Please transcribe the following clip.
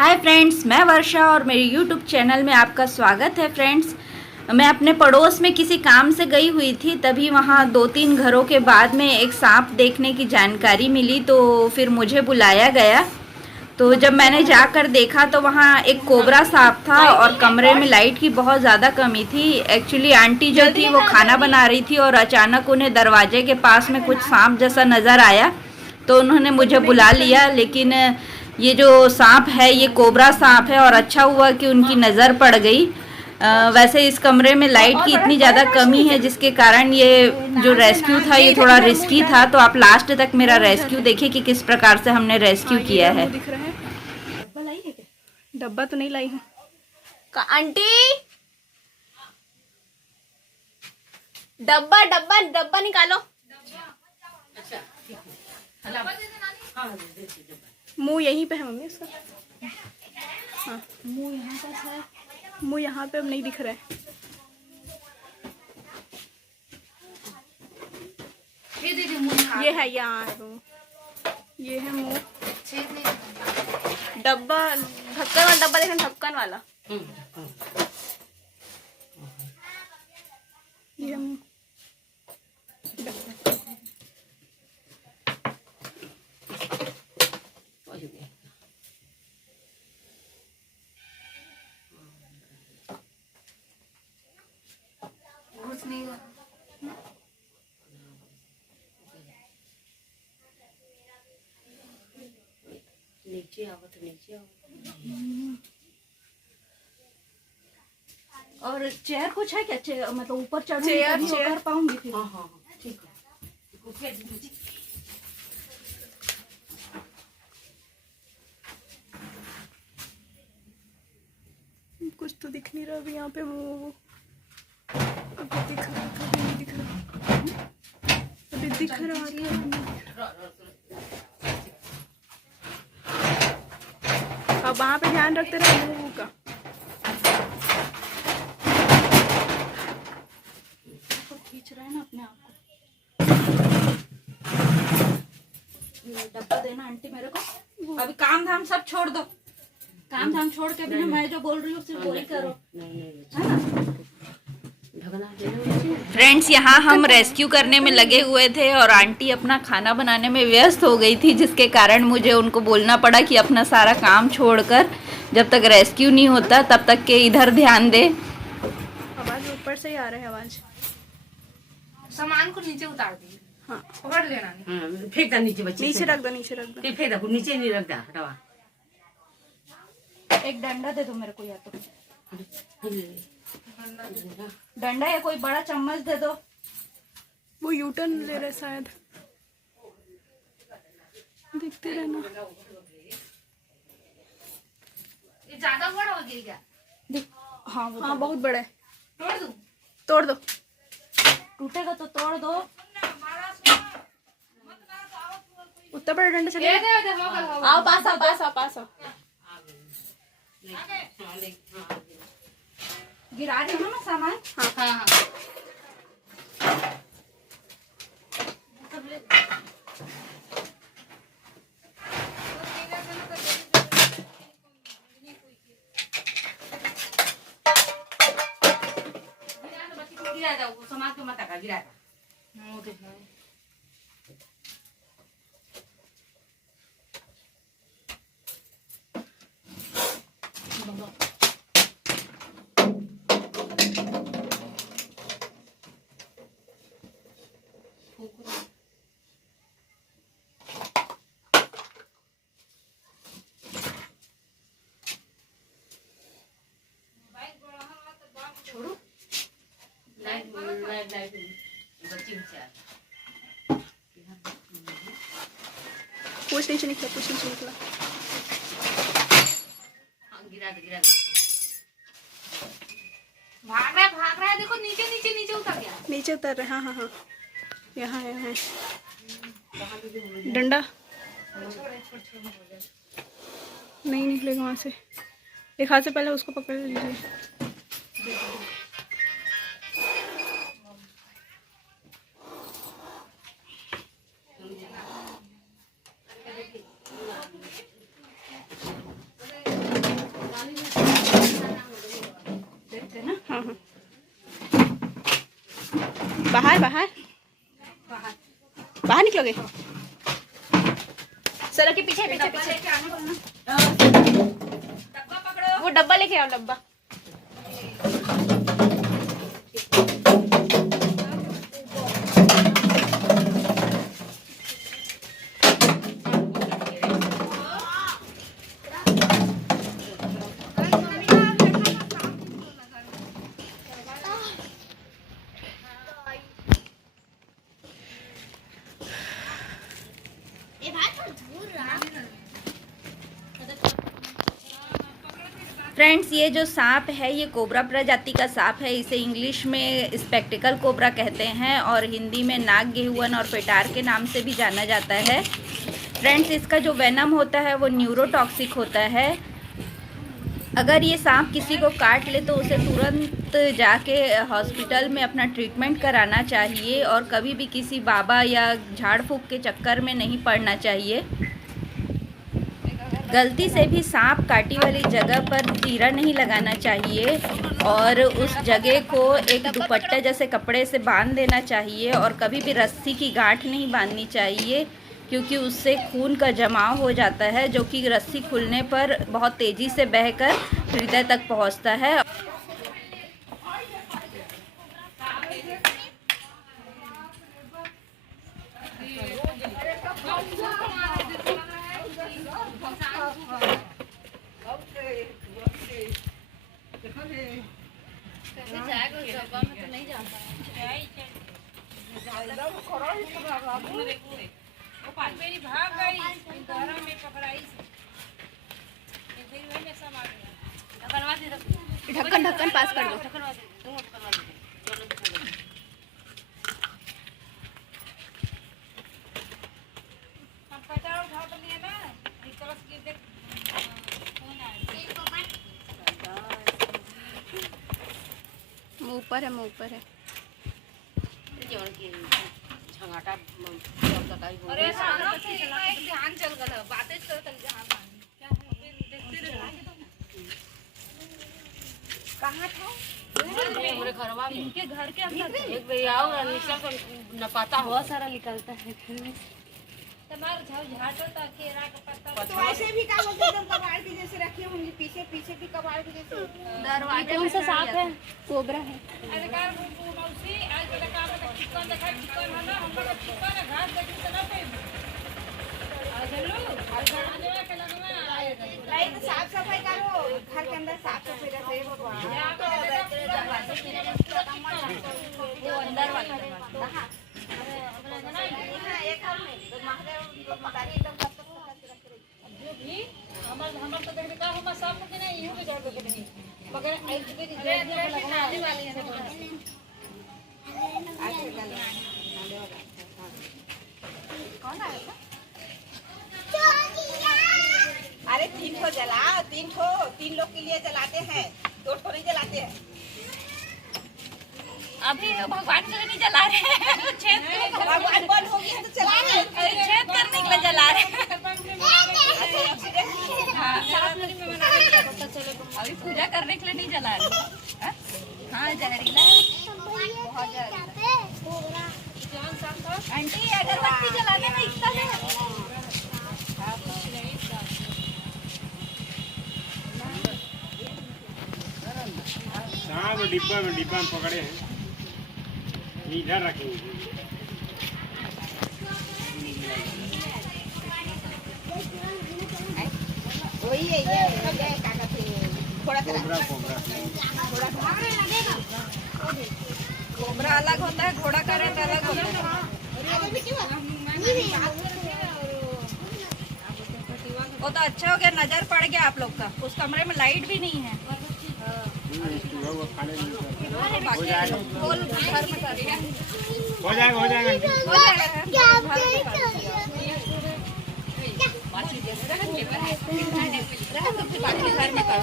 Hi friends, मैं वर्षा और मेरे यूट्यूब चैनल में आपका स्वागत है। फ्रेंड्स, मैं अपने पड़ोस में किसी काम से गई हुई थी, तभी वहाँ 2-3 घरों के बाद में एक सांप देखने की जानकारी मिली, तो फिर मुझे बुलाया गया। तो जब मैंने जाकर देखा तो वहाँ एक कोबरा सांप था और कमरे में लाइट की बहुत ज़्यादा कमी थी। एक्चुअली आंटी जो थी वो खाना बना रही थी और अचानक उन्हें दरवाजे के पास में कुछ सांप जैसा नज़र आया, तो उन्होंने मुझे बुला लिया। लेकिन ये जो सांप है ये कोबरा सांप है और अच्छा हुआ कि उनकी नज़र पड़ गई। वैसे इस कमरे में लाइट की इतनी ज़्यादा कमी है जिसके कारण ये जो रेस्क्यू था ये थोड़ा रिस्की था। तो आप लास्ट तक मेरा रेस्क्यू देखिए कि किस प्रकार से हमने रेस्क्यू किया है। डब्बा तो नहीं लाई हूँ आंटी। डब्बा डब्बा डब्बा निकालो। मुंह यहीं पे है मम्मी उसका। हाँ, मुंह यहाँ पे है। मुंह यहाँ पे अब नहीं दिख रहा है। ये है यहाँ है मुंह। ये है मुंह। डब्बा ढक्कन वाला डब्बा देखना, ढक्कन वाला। ये मुंह। नीचे आओ तो नीचे आओ। और चेयर कुछ है क्या? चेयर मतलब ऊपर चढ़ चेयर पाऊंगी फिर? हाँ हाँ ठीक है। कुछ तो दिख नहीं रहा अभी यहाँ पे। मुंह अभी दिख रहा, कभी नहीं दिख रहा। अभी दिख रहा था। अब वहाँ पे ध्यान रखते रहे मुंह का। खींच रहा है ना अपने आप को। डब्बा देना आंटी मेरे को। अभी काम धाम सब छोड़ दो। काम धाम छोड़ के भी मैं जो बोल रही हूँ सिर्फ वही करो। फ्रेंड्स, यहाँ हम रेस्क्यू करने में लगे हुए थे और आंटी अपना खाना बनाने में व्यस्त हो गई थी, जिसके कारण मुझे उनको बोलना पड़ा कि अपना सारा काम छोड़कर जब तक रेस्क्यू नहीं होता तब तक के इधर ध्यान दे। आवाज ऊपर से ही आ रहा है। आवाज सामान को नीचे उतार दी। हाँ, पकड़ लेना नहीं। हाँ, फेंक दा नीचे बच्चे। नीचे रख दो, नीचे रख दो। नहीं फेंक दा, नीचे नहीं रख दा, हटावा। एक डंडा दे दो मेरे को, या तो डंडा या कोई बड़ा चम्मच दे दो। वो यूटर्न ले रहे शायद। देखते रहना। ये ज्यादा बड़ा हो गया क्या? हाँ बहुत बड़ा है। तोड़ दूं? तोड़ दो। टूटेगा तो तोड़ दो। उतना बड़ा डंडा चलेगा? दे आओ पास आओ, पास आओ, पास आओ। गिरा रही हूँ ना सामान। हाँ हाँ। गिरा दा, वो सामान पे मत आका, गिरा दा। छोड़ो। लाइट बच्ची बच्चा। कुछ नीचे निकला, कुछ नीचे निकला। हाँ, गिरा दे। भाग रहा है। देखो नीचे नीचे नीचे उतर गया। नीचे उतर रहे। हाँ हाँ हाँ, यहाँ है डंडा। नहीं निकलेगा वहाँ से। एक हाथ से पहले उसको पकड़ लीजिए। बाहर बाहर बाहर निकलोगे? सड़क के पीछे पीछे पीछे। वो डब्बा लेके आओ, डब्बा। फ्रेंड्स, ये जो सांप है ये कोबरा प्रजाति का सांप है। इसे इंग्लिश में स्पेक्टिकल कोबरा कहते हैं और हिंदी में नाग गेहुअन और पेटार के नाम से भी जाना जाता है। फ्रेंड्स, इसका जो वेनम होता है वो न्यूरोटॉक्सिक होता है। अगर ये सांप किसी को काट ले तो उसे तुरंत जाके हॉस्पिटल में अपना ट्रीटमेंट कराना चाहिए और कभी भी किसी बाबा या झाड़ फूंक के चक्कर में नहीं पड़ना चाहिए। गलती से भी सांप काटी वाली जगह पर चीरा नहीं लगाना चाहिए और उस जगह को एक दुपट्टे जैसे कपड़े से बांध देना चाहिए और कभी भी रस्सी की गांठ नहीं बांधनी चाहिए, क्योंकि उससे खून का जमाव हो जाता है जो कि रस्सी खुलने पर बहुत तेज़ी से बहकर हृदय तक पहुंचता है। मेरी भाग गई घर में पकड़ाई ढक्कन ढक्कन पास कर दो। मुँह ऊपर है, मुँह ऊपर है। अरे सारा से एक ध्यान चल गया बातें चल जहां कहां था मेरे घरवा में इनके घर के अंदर एक भैया और निकल कर न पता बहुत सारा निकलता है घर में। तुम्हारे झाटो तक केरा का पत्ता तो ऐसे भी क्या बोलते हैं, कबाड़ की जैसे रखी होंगी, पीछे पीछे भी कबाड़ की जैसे दरवाजे कौन सा सांप है? कोबरा है। अधिकार मौसी आज वाला काम है चिकन देखा चिकन है ना हम लोग चिकन है घास देखी तो ना पे चलो आज आने के लगवा आएगा नहीं तो साफ सफाई करो, घर के अंदर साफ सफाई रखे बाबा। वो अंदर वाला दरवाजा एक घर में तो महादेव मतारी एकदम सब जो भी हमर तो देखते का हम सब के नहीं यूं के जोड़ के नहीं मगर एक के आने वाली है कौन आया? अरे 3 ठो जलाओ, 3 लोग के लिए जलाते हैं, 2 ठो नहीं जलाते हैं। अभी भगवान के लिए नहीं जला रहे हैं, छेद भगवान बंद हो गया तो चला रहे हैं। छेद करने के लिए जला रहे हैं। अभी पूजा करने के लिए नहीं जला रहे। हाँ, जहरीला है, बहुत जहरीला। आंटी अगरबत्ती जलाने में इतना है। हाँ, डिब्बा में पकड़े हैं, इधर रखेंगे। वही है ये कागज है, थोड़ा कोबरा अलग होता है, घोड़ा का रेट अलग होता है। वो तो अच्छा हो गया, नजर पड़ गया आप लोग का। उस कमरे में लाइट भी नहीं है। हो जाएगा, बोल घर में कर दिया। हो जाएगा, हो जाएगा। घर में कर